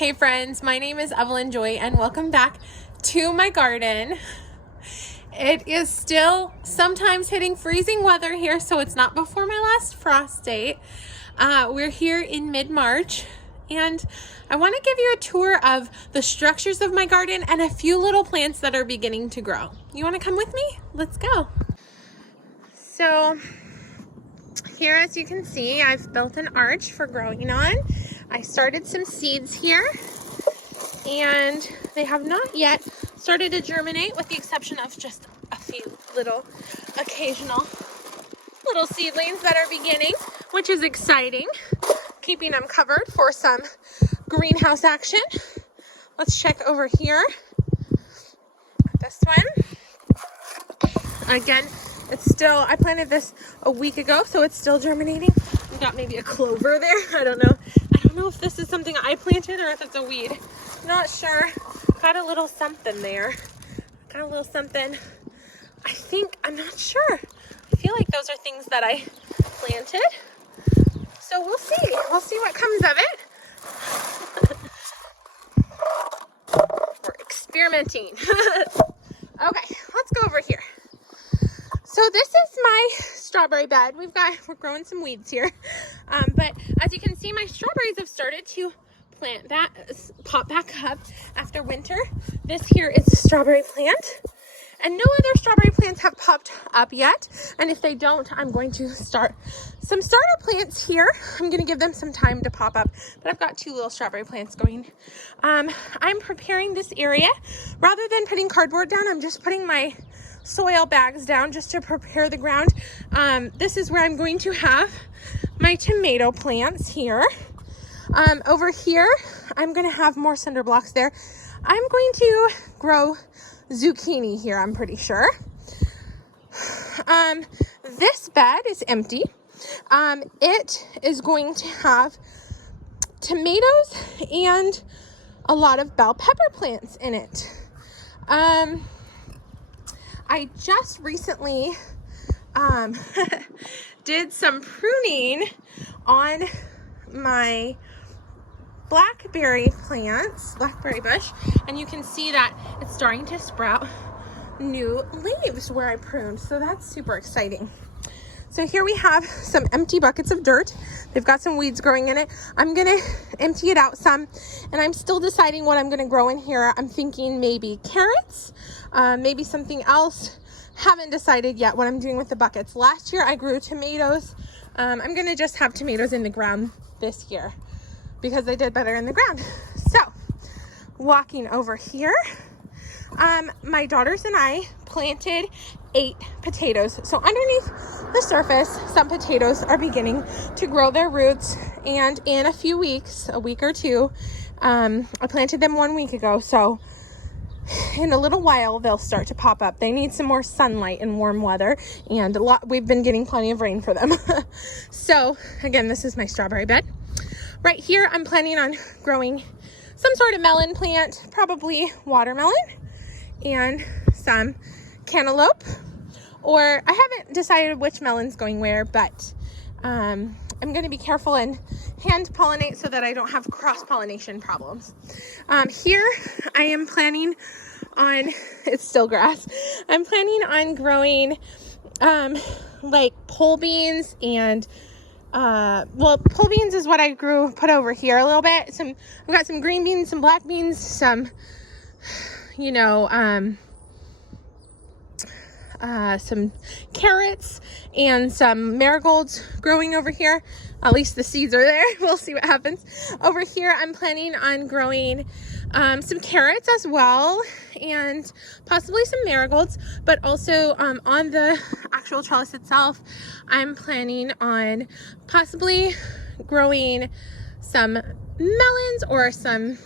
Hey friends, my name is Evelyn Joy and welcome back to my garden. It is still sometimes hitting freezing weather here, so it's not before my last frost date. We're here in mid-March and I want to give you a tour of the structures of my garden and a few little plants that are beginning to grow. You want to come with me? Let's go. So here, as you can see, I've built an arch for growing on. I started some seeds here and they have not yet started to germinate, with the exception of just a few little occasional little seedlings that are beginning, which is exciting, keeping them covered for some greenhouse action. Let's check over here. This one, again, it's still, I planted this a week ago, so it's still germinating. We got maybe a clover there. I don't know if this is something I planted or if it's a weed. Not sure. Got a little something there. Got a little something. I'm not sure. I feel like those are things that I planted. So we'll see. We'll see what comes of it. We're experimenting. Okay, let's go over here. So this is my strawberry bed. We're growing some weeds here. But as you can see, my strawberries have started to pop back up after winter. This here is a strawberry plant. And no other strawberry plants have popped up yet. And if they don't, I'm going to start some starter plants here. I'm going to give them some time to pop up. But I've got two little strawberry plants going. I'm preparing this area. Rather than putting cardboard down, I'm just putting my soil bags down just to prepare the ground. This is where I'm going to have my tomato plants here. Over here, I'm going to have more cinder blocks there. I'm going to grow zucchini here, I'm pretty sure. This bed is empty. It is going to have tomatoes and a lot of bell pepper plants in it. I just recently did some pruning on my blackberry bush, and you can see that it's starting to sprout new leaves where I pruned, so that's super exciting. So here we have some empty buckets of dirt. They've got some weeds growing in it. I'm gonna empty it out some, and I'm still deciding what I'm gonna grow in here. I'm thinking maybe carrots, maybe something else. Haven't decided yet what I'm doing with the buckets. Last year I grew tomatoes. I'm gonna just have tomatoes in the ground this year because they did better in the ground. So walking over here, my daughters and I planted 8 potatoes. So underneath the surface, some potatoes are beginning to grow their roots, and in a few weeks, a week or two, I planted them 1 week ago, so in a little while they'll start to pop up. They need some more sunlight and warm weather, and we've been getting plenty of rain for them. So again, this is my strawberry bed. Right here, I'm planning on growing some sort of melon plant, probably watermelon, and some cantaloupe, or I haven't decided which melon's going where, but I'm going to be careful and hand pollinate so that I don't have cross-pollination problems. Here I am planning on, it's still grass, I'm planning on growing like pole beans and pole beans is what I put over here a little bit. I've got some green beans, some black beans, some, some carrots and some marigolds growing over here. At least the seeds are there. We'll see what happens. Over here, I'm planning on growing some carrots as well, and possibly some marigolds, but also on the actual trellis itself, I'm planning on possibly growing some melons or some,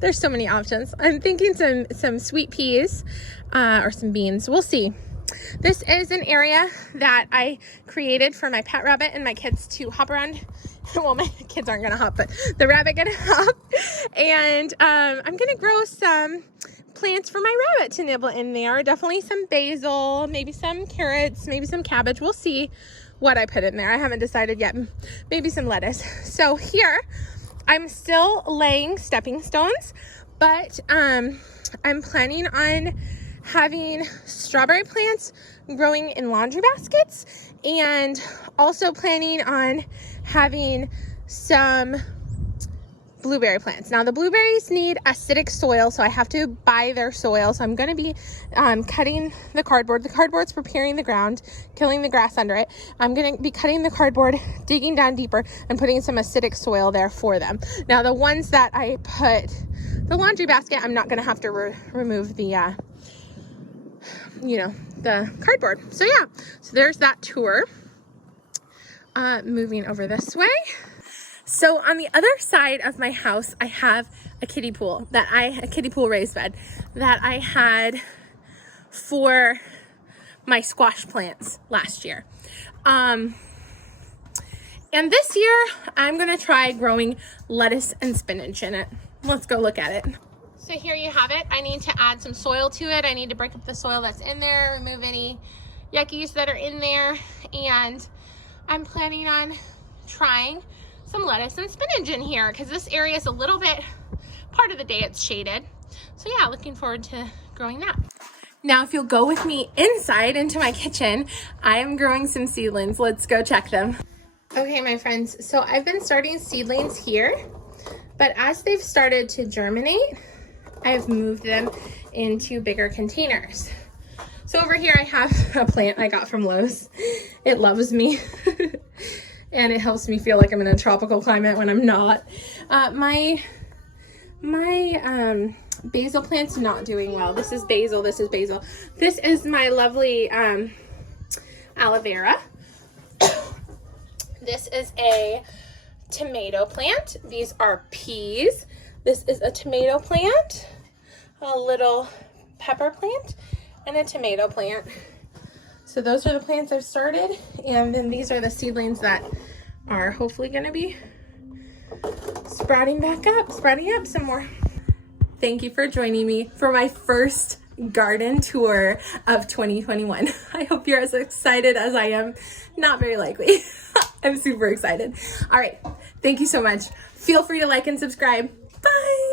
there's so many options. I'm thinking some sweet peas or some beans. We'll see. This is an area that I created for my pet rabbit and my kids to hop around. Well, my kids aren't gonna hop, but the rabbit gonna hop. And I'm gonna grow some plants for my rabbit to nibble in there. Definitely some basil, maybe some carrots, maybe some cabbage. We'll see what I put in there. I haven't decided yet. Maybe some lettuce. So here I'm still laying stepping stones, but I'm planning on having strawberry plants growing in laundry baskets, and also planning on having some blueberry plants. Now the blueberries need acidic soil, so I have to buy their soil. So I'm going to be cutting the cardboard. The cardboard's preparing the ground, killing the grass under it. I'm going to be cutting the cardboard, digging down deeper, and putting some acidic soil there for them. Now the ones that I put the laundry basket, I'm not going to have to remove the the cardboard. So yeah, so there's that tour. Moving over this way. So on the other side of my house, I have a kiddie pool raised bed that I had for my squash plants last year. And this year I'm gonna try growing lettuce and spinach in it. Let's go look at it. So here you have it. I need to add some soil to it. I need to break up the soil that's in there, remove any yuckies that are in there, and I'm planning on trying some lettuce and spinach in here because this area is a little bit, part of the day it's shaded. So yeah, looking forward to growing that. Now, if you'll go with me inside into my kitchen, I'm growing some seedlings. Let's go check them. Okay, my friends, so I've been starting seedlings here, but as they've started to germinate, I've moved them into bigger containers. So over here I have a plant I got from Lowe's. It loves me. And it helps me feel like I'm in a tropical climate when I'm not. My basil plant's not doing well. This is basil, this is basil. This is my lovely aloe vera. This is a tomato plant. These are peas. This is a tomato plant, a little pepper plant, and a tomato plant. So those are the plants I've started, and then these are the seedlings that are hopefully going to be sprouting up some more. Thank you for joining me for my first garden tour of 2021. I hope you're as excited as I am. Not very likely. I'm super excited. All right. Thank you so much. Feel free to like and subscribe. Bye.